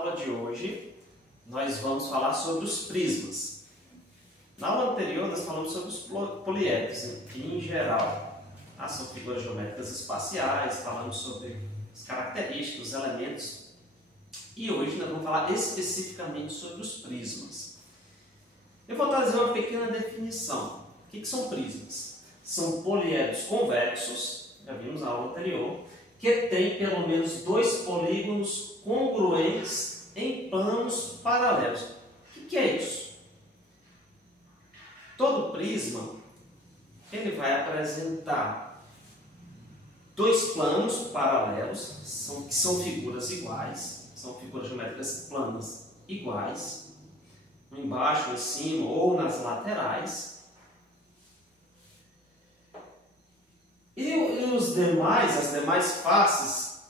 aula de hoje, nós vamos falar sobre os prismas. Na aula anterior, nós falamos sobre os poliedros, em geral. São figuras geométricas espaciais, falamos sobre as características, os elementos. E hoje nós vamos falar especificamente sobre os prismas. Eu vou trazer uma pequena definição. O que são prismas? São poliedros convexos, já vimos na aula anterior, que tem pelo menos dois polígonos congruentes em planos paralelos. O que é isso? Todo prisma ele vai apresentar dois planos paralelos, que são figuras iguais, são figuras geométricas planas iguais, embaixo, em cima ou nas laterais. E as demais faces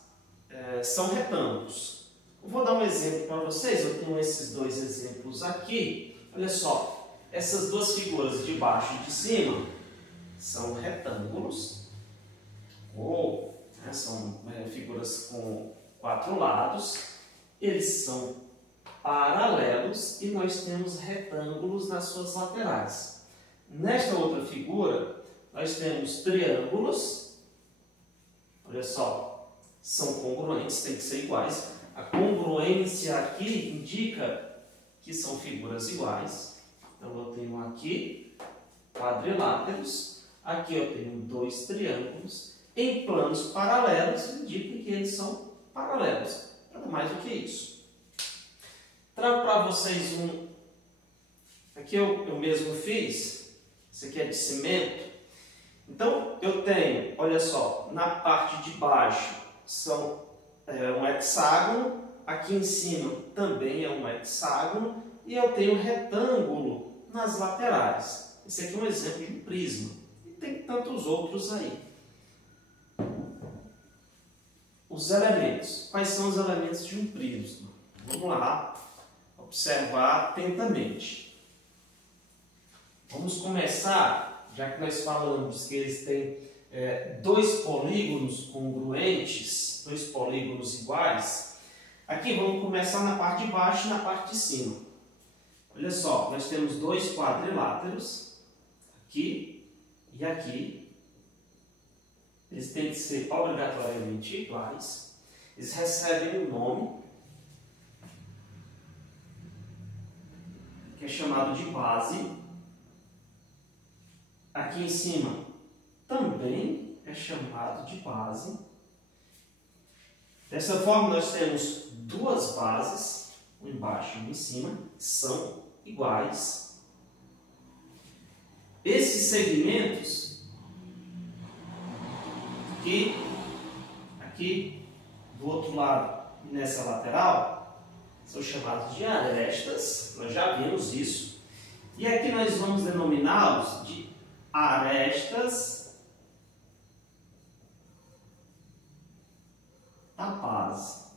são retângulos. Eu vou dar um exemplo para vocês. Eu tenho esses dois exemplos aqui. Olha só, essas duas figuras de baixo e de cima são retângulos, ou são figuras com quatro lados. Eles são paralelos e nós temos retângulos nas suas laterais. Nesta outra figura, nós temos triângulos. Olha só, são congruentes, tem que ser iguais. A congruência aqui indica que são figuras iguais. Então eu tenho aqui quadriláteros, aqui eu tenho dois triângulos em planos paralelos, indica que eles são paralelos. Nada mais do que isso. Trago para vocês um. Aqui eu mesmo fiz. Isso aqui é de cimento. Então, eu tenho, olha só, na parte de baixo um hexágono, aqui em cima também é um hexágono, e eu tenho um retângulo nas laterais. Esse aqui é um exemplo de um prisma. E tem tantos outros aí. Os elementos. Quais são os elementos de um prisma? Vamos lá, observar atentamente. Vamos começar. Já que nós falamos que eles têm dois polígonos congruentes, dois polígonos iguais, aqui vamos começar na parte de baixo e na parte de cima. Olha só, nós temos dois quadriláteros, aqui e aqui. Eles têm que ser obrigatoriamente iguais. Eles recebem um nome, que é chamado de base. Aqui em cima também é chamado de base. Dessa forma, nós temos duas bases, uma embaixo e uma em cima, são iguais. Esses segmentos, aqui do outro lado e nessa lateral, são chamados de arestas. Nós já vimos isso. E aqui nós vamos denominá-los de arestas da base.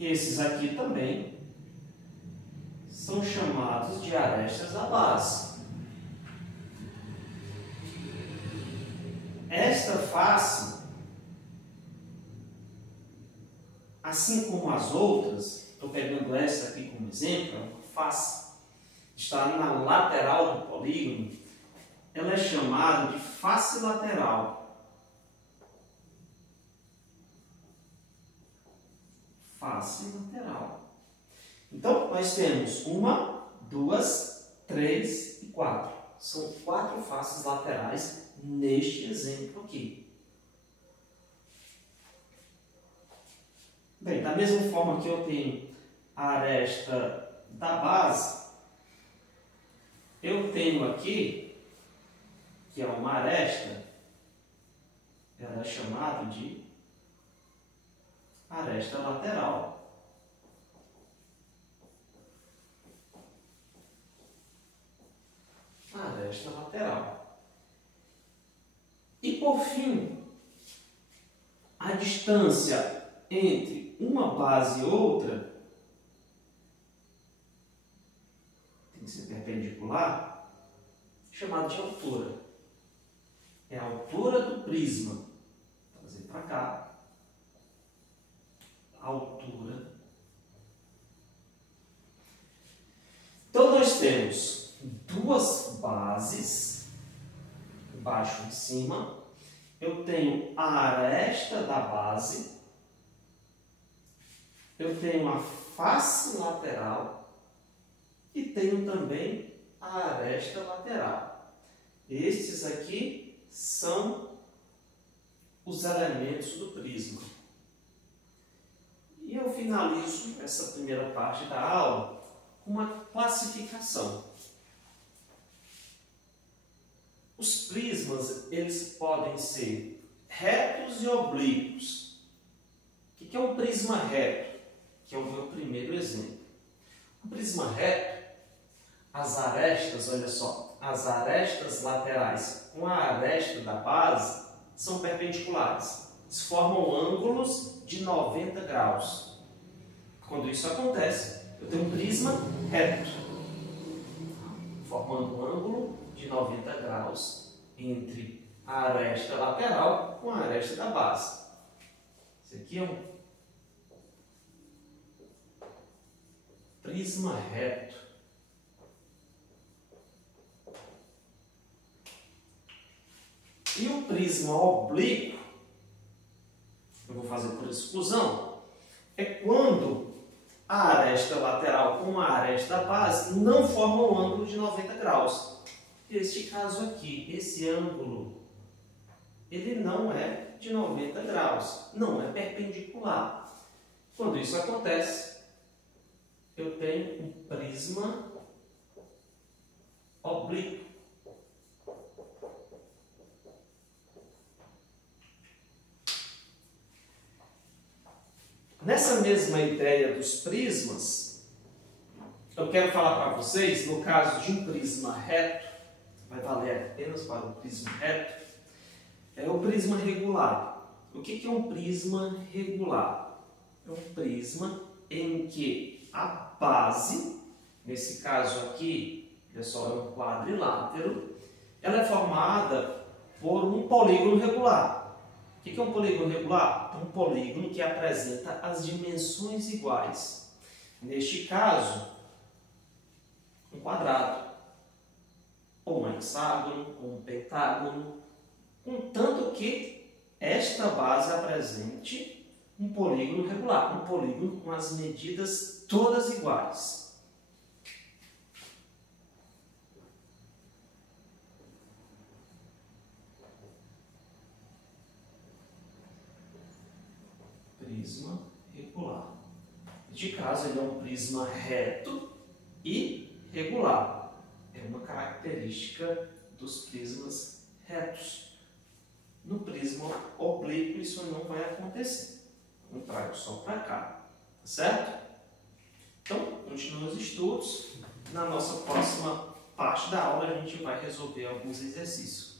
Esses aqui também são chamados de arestas da base. Esta face, assim como as outras, estou pegando essa aqui como exemplo, é uma face está na lateral do polígono, ela é chamada de face lateral. Face lateral. Então, nós temos uma, duas, três e quatro. São quatro faces laterais neste exemplo aqui. Bem, da mesma forma que eu tenho a aresta da base, eu tenho aqui, que é uma aresta, ela é chamada de aresta lateral. Aresta lateral. E por fim, a distância entre uma base e outra tem que ser perpendicular, chamado de altura. É a altura do prisma. Vou trazer para cá. altura. Então, nós temos duas bases, embaixo e em cima. Eu tenho a aresta da base. Eu tenho a face lateral. E tenho também a aresta lateral. Estes aqui são os elementos do prisma. E eu finalizo essa primeira parte da aula com uma classificação. Os prismas, eles podem ser retos e oblíquos. O que é um prisma reto? Que é o meu primeiro exemplo. Um prisma reto, as arestas, olha só, as arestas laterais com a aresta da base são perpendiculares. Eles formam ângulos de 90 graus. Quando isso acontece, eu tenho um prisma reto, formando um ângulo de 90 graus entre a aresta lateral com a aresta da base. Esse aqui é um prisma reto. E o prisma oblíquo, eu vou fazer por exclusão, é quando a aresta lateral com a aresta da base não formam um ângulo de 90 graus. Este caso aqui, esse ângulo, ele não é de 90 graus, não é perpendicular. Quando isso acontece, eu tenho um prisma oblíquo. Nessa mesma ideia dos prismas, eu quero falar para vocês, no caso de um prisma reto, vai valer apenas para o prisma reto, é o prisma regular. O que é um prisma regular? É um prisma em que a base, nesse caso aqui, olha só, é um quadrilátero, ela é formada por um polígono regular. O que é um polígono regular? É um polígono que apresenta as dimensões iguais. Neste caso, um quadrado, ou um hexágono, ou um pentágono, contanto que esta base apresente um polígono regular, um polígono com as medidas todas iguais. Prisma regular. Neste caso, ele é um prisma reto e regular. É uma característica dos prismas retos. No prisma oblíquo, isso não vai acontecer. Eu trago só para cá. Tá certo? Então, continuem os estudos. Na nossa próxima parte da aula, a gente vai resolver alguns exercícios.